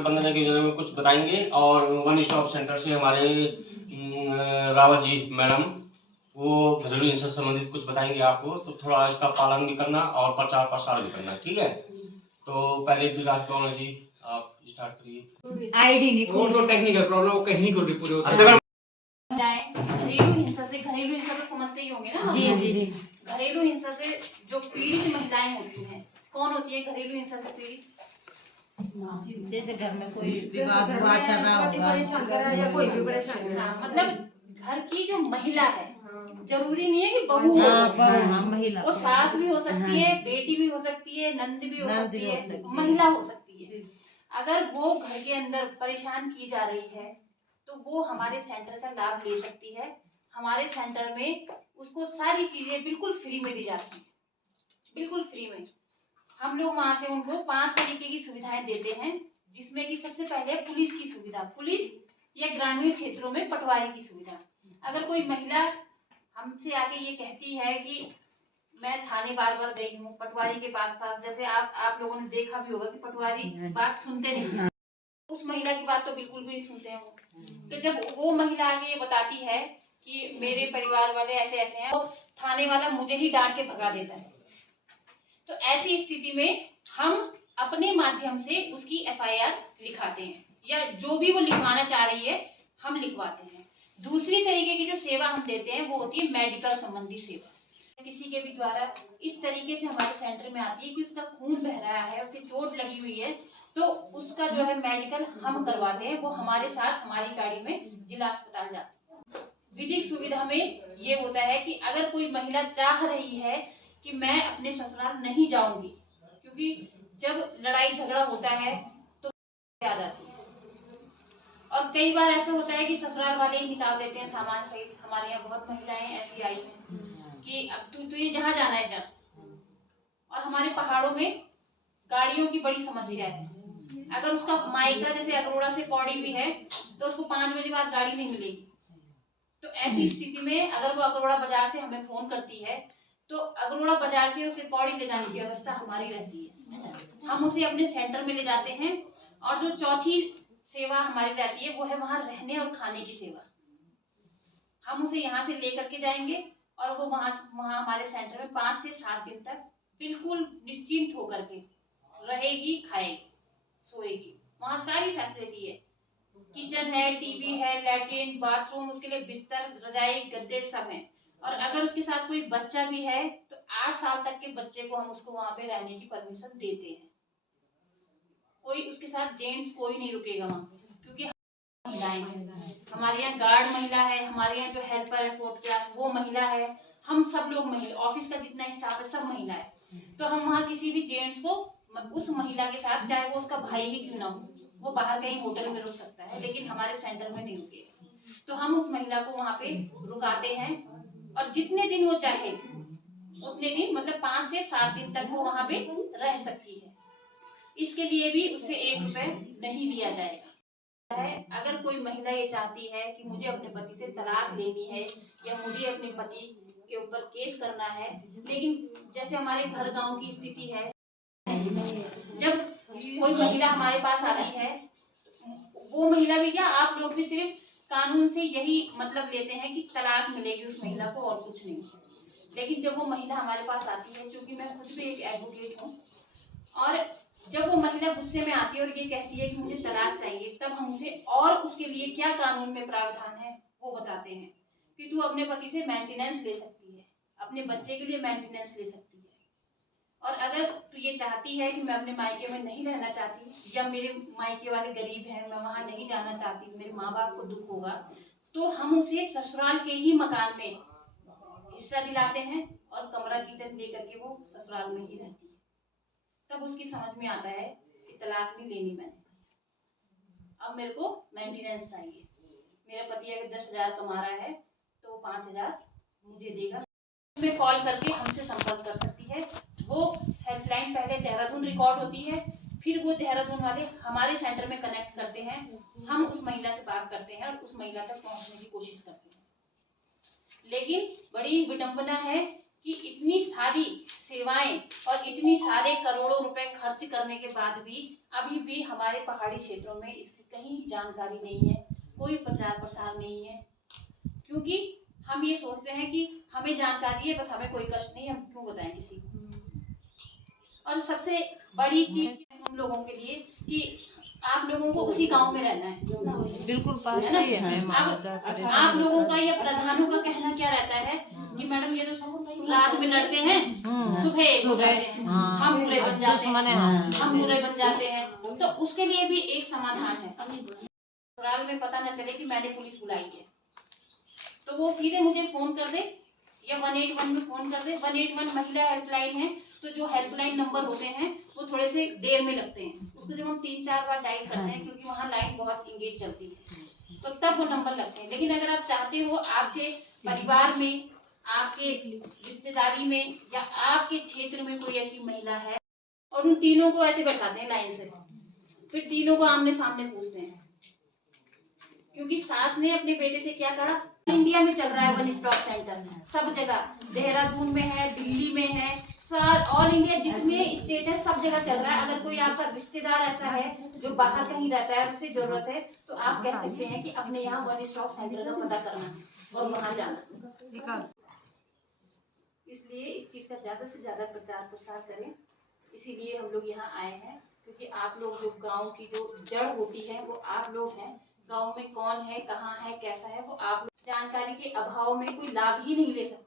बंधन के बारे में कुछ बताएंगे और वन स्टॉप सेंटर से हमारे रावत जी मैडम वो घरेलू हिंसा से संबंधित कुछ बताएंगे आपको, तो थोड़ा इसका पालन भी करना और प्रचार प्रसार भी करना, ठीक है। तो पहले विकास भवन जी आप स्टार्ट करिए। आईडी नहीं वो तो टेक्निकल प्रॉब्लम कहीं को भी पूरे होते हैं। घरेलू हिंसा से, घरेलू हिंसा तो समझते ही होंगे ना। जी। घरेलू हिंसा से जो पीड़ित महिलाएं होती हैं, कौन होती है घरेलू हिंसा से पीड़ित? जैसे घर में कोई विवाद चल रहा होगा या कोई भी परेशान, मतलब घर की जो महिला है, जरूरी नहीं है कि बहू हो, महिला, वो सास भी हो सकती है, बेटी भी हो सकती है, नंद भी हो सकती है, महिला हो सकती है। अगर वो घर के अंदर परेशान की जा रही है तो वो हमारे सेंटर का लाभ ले सकती है। हमारे सेंटर में उसको सारी चीजें बिल्कुल फ्री में दी जाती है, बिल्कुल फ्री में। हम लोग वहां से उनको 5 तरीके की सुविधाएं देते हैं, जिसमें कि सबसे पहले पुलिस की सुविधा, पुलिस या ग्रामीण क्षेत्रों में पटवारी की सुविधा। अगर कोई महिला हमसे आके ये कहती है कि मैं थाने बार बार गई हूँ, पटवारी के पास, जैसे आप लोगों ने देखा भी होगा कि पटवारी बात सुनते नहीं, उस महिला की बात तो बिल्कुल भी नहीं सुनते हैं वो। तो जब वो महिला आके ये बताती है कि मेरे परिवार वाले ऐसे ऐसे हैं, तो थाने वाला मुझे ही डांट के भगा देता है, तो ऐसी स्थिति में हम अपने माध्यम से उसकी FIR लिखाते हैं, या जो भी वो लिखवाना चाह रही है हम लिखवाते हैं। दूसरी तरीके की जो सेवा हम देते हैं वो होती है मेडिकल संबंधी सेवा। किसी के भी द्वारा इस तरीके से हमारे सेंटर में आती है कि उसका खून बह रहा है, उसे चोट लगी हुई है, तो उसका जो है मेडिकल हम करवाते हैं, वो हमारे साथ हमारी गाड़ी में जिला अस्पताल जाते हैं। विधिक सुविधा में ये होता है कि अगर कोई महिला चाह रही है कि मैं अपने ससुराल नहीं जाऊंगी, क्योंकि जब लड़ाई झगड़ा होता है तो आ जाती है, और कई बार ऐसा होता है कि ससुराल वाले ही निकाल देते हैं सामान सहित। हमारे यहाँ बहुत महिलाएं ऐसी आई हैं कि अब तू ये जहाँ जाना है जा। और हमारे पहाड़ों में गाड़ियों की बड़ी समस्या है। अगर उसका मायका जैसे अगरोड़ा से पौड़ी भी है तो उसको 5 बजे बाद गाड़ी नहीं मिलेगी। तो ऐसी स्थिति में अगर वो अगरोड़ा बाजार से हमें फोन करती है तो अगरोड़ा बाजार से उसे पौड़ी ले जाने की व्यवस्था हमारी रहती है। हम उसे अपने सेंटर में ले जाते हैं, और जो चौथी सेवा हमारी रहती है वो है वहां रहने और खाने की सेवा। हम उसे यहाँ से लेकर के जाएंगे और वो वहां हमारे सेंटर में 5 से 7 दिन तक बिल्कुल निश्चिंत होकर के रहेगी, खाएगी, सोएगी। वहां सारी फैसिलिटी है, किचन है, टीवी है, लैट्रिन, बाथरूम, उसके लिए बिस्तर, रजाई, गद्दे सब है। और अगर उसके साथ कोई बच्चा भी है तो 8 साल तक के बच्चे को हम उसको वहां पे रहने की परमिशन देते हैं। कोई उसके साथ जेंट्स कोई नहीं रुकेगा वहां, क्योंकि महिलाएं हैं। हमारे यहाँ गार्ड महिला है, हमारे यहाँ जो हेल्पर है 4th क्लास वो महिला है, हम सब लोग महिला, ऑफिस का जितना स्टाफ है सब महिला है। तो हम वहाँ किसी भी जेंट्स को उस महिला के साथ, चाहे वो उसका भाई ही क्यों ना हो, वो बाहर कहीं होटल में रुक सकता है, लेकिन हमारे सेंटर में नहीं रुकेगा। तो हम उस महिला को वहाँ पे रुकाते हैं, और जितने दिन वो चाहे उतने दिन, मतलब 5 से 7 दिन तक वो वहाँ पे रह सकती है। इसके लिए भी उससे 1 रुपए नहीं लिया जाएगा। अगर कोई महिला ये चाहती है कि मुझे अपने पति से तलाक लेनी है या मुझे अपने पति के ऊपर केस करना है, लेकिन जैसे हमारे घर गांव की स्थिति है, जब कोई महिला हमारे पास आती है, वो महिला भी क्या, आप लोग भी सिर्फ कानून से यही मतलब लेते हैं कि तलाक मिलेगी उस महिला को और कुछ नहीं। लेकिन जब वो महिला हमारे पास आती है, क्योंकि मैं खुद भी एक एडवोकेट हूँ, और जब वो महिला गुस्से में आती है और ये कहती है कि मुझे तलाक चाहिए, तब हम उसे और उसके लिए क्या कानून में प्रावधान है वो बताते हैं कि तू अपने पति से मेंटेनेंस ले सकती है, अपने बच्चे के लिए मेंटेनेंस ले सकती है। और अगर तू ये चाहती है कि मैं अपने मायके में नहीं रहना चाहती, या मेरे मायके वाले गरीब हैं, मैं वहां नहीं जाना चाहती, मेरे माँ बाप को दुख होगा, तो हम उसे ससुराल के ही मकान में हिस्सा दिलाते हैं और कमरा किचन लेकर के वो ससुराल में ही रहती है। तब उसकी समझ में आता है कि तलाक नहीं लेनी मैंने, अब मेरे को मेंटेनेंस चाहिए। मेरा पति अगर 10,000 कमा रहा है तो 5,000 मुझे देगा। में कॉल करके हमसे संपर्क कर सकती है। वो हेल्पलाइन पहले देहरादून रिकॉर्ड होती है, फिर वो देहरादून वाले हमारे सेंटर में कनेक्ट करते हैं, हम उस महिला से बात करते हैं और उस महिला तक पहुंचने की कोशिश करते हैं। लेकिन बड़ी विडंबना है कि इतनी सारी सेवाएं और इतनी सारे करोड़ों रुपए खर्च करने के बाद भी अभी भी हमारे पहाड़ी क्षेत्रों में इसकी कहीं जानकारी नहीं है, कोई प्रचार प्रसार नहीं है, क्योंकि हम ये सोचते हैं कि हमें जानकारी है, बस हमें कोई कष्ट नहीं, हम क्यों बताएं किसी को। और सबसे बड़ी चीज हम लोगों के लिए कि आप लोगों को उसी गांव में रहना है, बिल्कुल पास ही है। अब आप लोगों का या प्रधानों का कहना क्या रहता है कि मैडम ये तो रात में लड़ते हैं, सुबह हो जाते हैं, हम बुरे बन जाते हैं, हम बुरे बन जाते हैं। तो उसके लिए भी एक समाधान है, ससुराल में पता न चले कि मैंने पुलिस बुलाई है, तो वो सीधे मुझे फोन कर दे या 181 में फोन कर दे। 181 महिला हेल्पलाइन है, तो जो हेल्पलाइन नंबर होते हैं वो थोड़े से देर में लगते हैं, उसको जब हम 3-4 बार डायल करते हैं, क्योंकि वहाँ लाइन बहुत इंगेज चलती है, तो तब वो नंबर लगते हैं। लेकिन अगर आप चाहते हो आपके परिवार में, आपके रिश्तेदारी में या आपके क्षेत्र में कोई ऐसी महिला है, और उन तीनों को ऐसे बैठाते हैं लाइन से, फिर तीनों को आमने सामने पूछते हैं, क्योंकि सास ने अपने बेटे से क्या कहा। इंडिया में चल रहा है वन स्टॉप सेंटर, सब जगह, देहरादून में है, दिल्ली में है, सर ऑल इंडिया जितने स्टेट है सब जगह चल रहा है। अगर कोई आपका रिश्तेदार ऐसा है जो बाहर कहीं रहता है, उसे जरूरत है, तो आप कह सकते हैं कि अपने यहाँ वन स्टॉप सेंटर का पता करना और वहाँ जाना। इसलिए इस चीज का ज्यादा से ज्यादा प्रचार प्रसार करें, इसीलिए हम लोग यहाँ आए हैं, क्योंकि आप लोग जो गांव की जो जड़ होती है वो आप लोग हैं। गांव में कौन है, कहाँ है, कैसा है, वो आप लोग जानकारी के अभाव में कोई लाभ ही नहीं ले सकते।